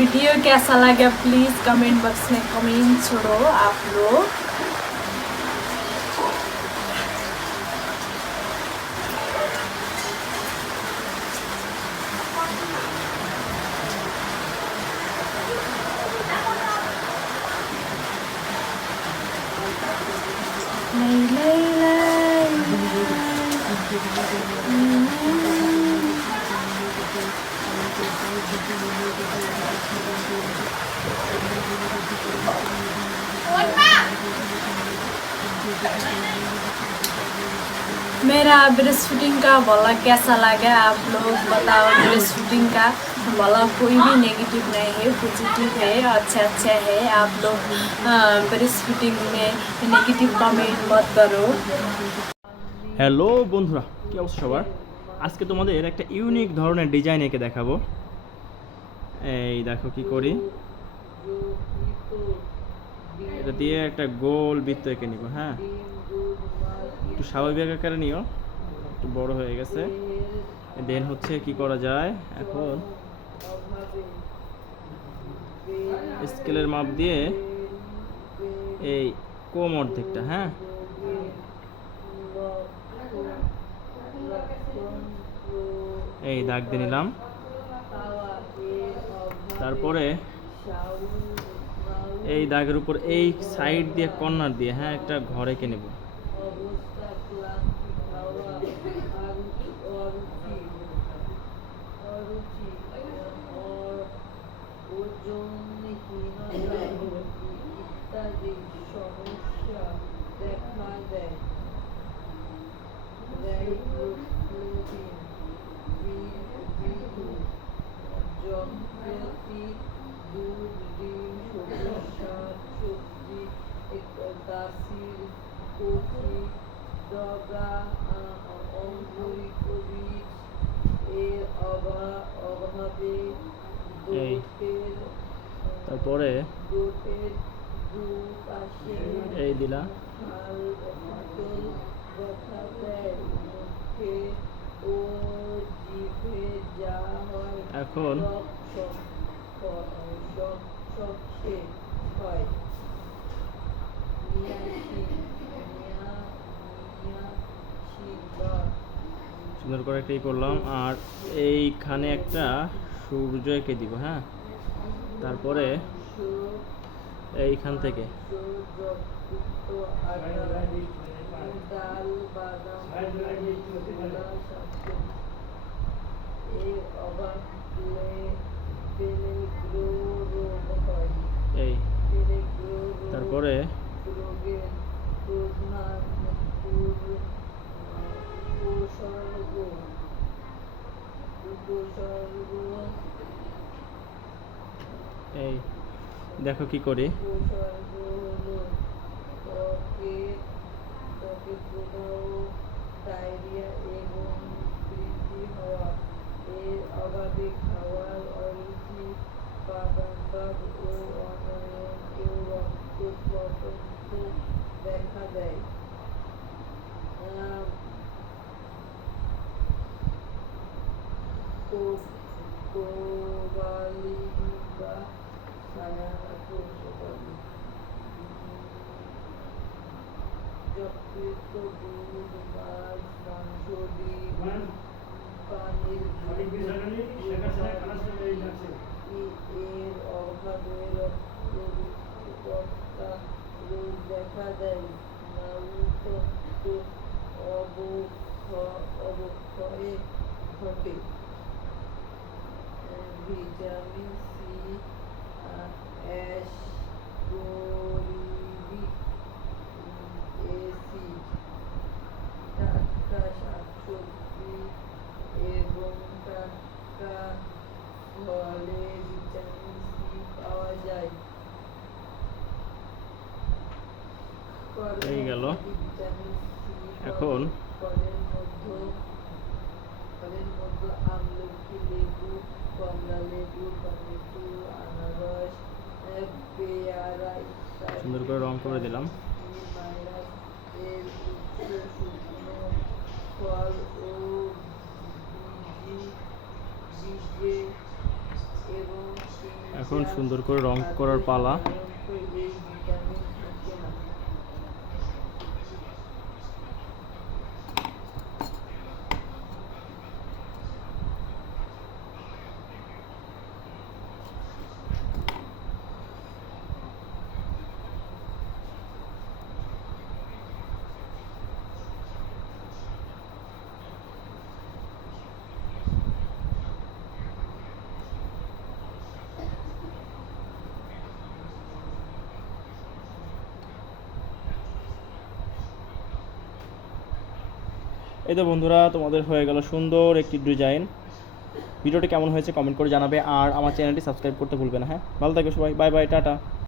Video कैसा लगा please comment box में कमेंट छोड़ो आप लोग। मेरा ब्रेस्ट फीडिंग का व्लॉग कैसा लगा आप लोग बताओ। ब्रेस्ट फीडिंग का व्लॉग कोई भी नेगेटिव नहीं है, पॉजिटिव है, अच्छा है। आप लोग ब्रेस्ट फीडिंग में नेगेटिव कमेंट मत करो। হ্যালো বন্ধুরা, কি অবস্থা সবার? আজকে তোমাদের একটা ইউনিক ধরনের ডিজাইন এঁকে দেখাবো। এই দেখো কি করি, এটা দিয়ে একটা গোল বৃত্ত এঁকে নিব। হ্যাঁ, একটু স্বাভাবিক আকারে নিও, একটু বড় হয়ে গেছে। দেন হচ্ছে কি করা যায়, এখন স্কেলের মাপ দিয়ে এই কম অর্ধেকটা, হ্যাঁ, এই দাগ দিয়ে নিলাম। তারপরে এই দাগের উপর এই সাইড দিয়ে কর্নার দিয়ে, হ্যাঁ, একটা ঘর এঁকে নেব। তারপরে এই দিলা, এখন সুন্দর করে একটাই করলাম। আর এইখানে একটা সূর্য এঁকে দিব। হ্যাঁ, তারপরে এইখান থেকে এই, তারপরে এই দেখো কি করি, দেখা দেয়। যকৃত, দুধ, মাছ, মাংস, ডিম, পানির এর অভাবে রক্তহীনতা রোগ দেখা দেয়। নাড়ুতন্ত্র অবক্ষয় ঘটে। ভিটামিন সি, অ্যাসকর্বিক অ্যাসিড, টাটকা শাকসবজি এবং টাটকা ফলে ভিটামিন সি পাওয়া যায়। এই গেল। ভিটামিন সি এখন ফলের মধ্যে আমলকি, লেবু, কমলা লেবু, টমেটো, আনারস, পেয়ারা ইত্যাদি। সুন্দর করে রং করে দিলাম। ভাইরাস এর উৎস শুকনো এখন সুন্দর করে রং করার পালা। এই ভিটামিন থাকে না। এই তো বন্ধুরা, তোমাদের হয়ে গেল সুন্দর একটি ডিজাইন। ভিডিওটি কেমন হয়েছে কমেন্ট করে জানাবে, আর আমার চ্যানেলটি সাবস্ক্রাইব করতে ভুলবে না। হ্যাঁ, ভালো থাকবে সবাই, বাই বাই, টাটা।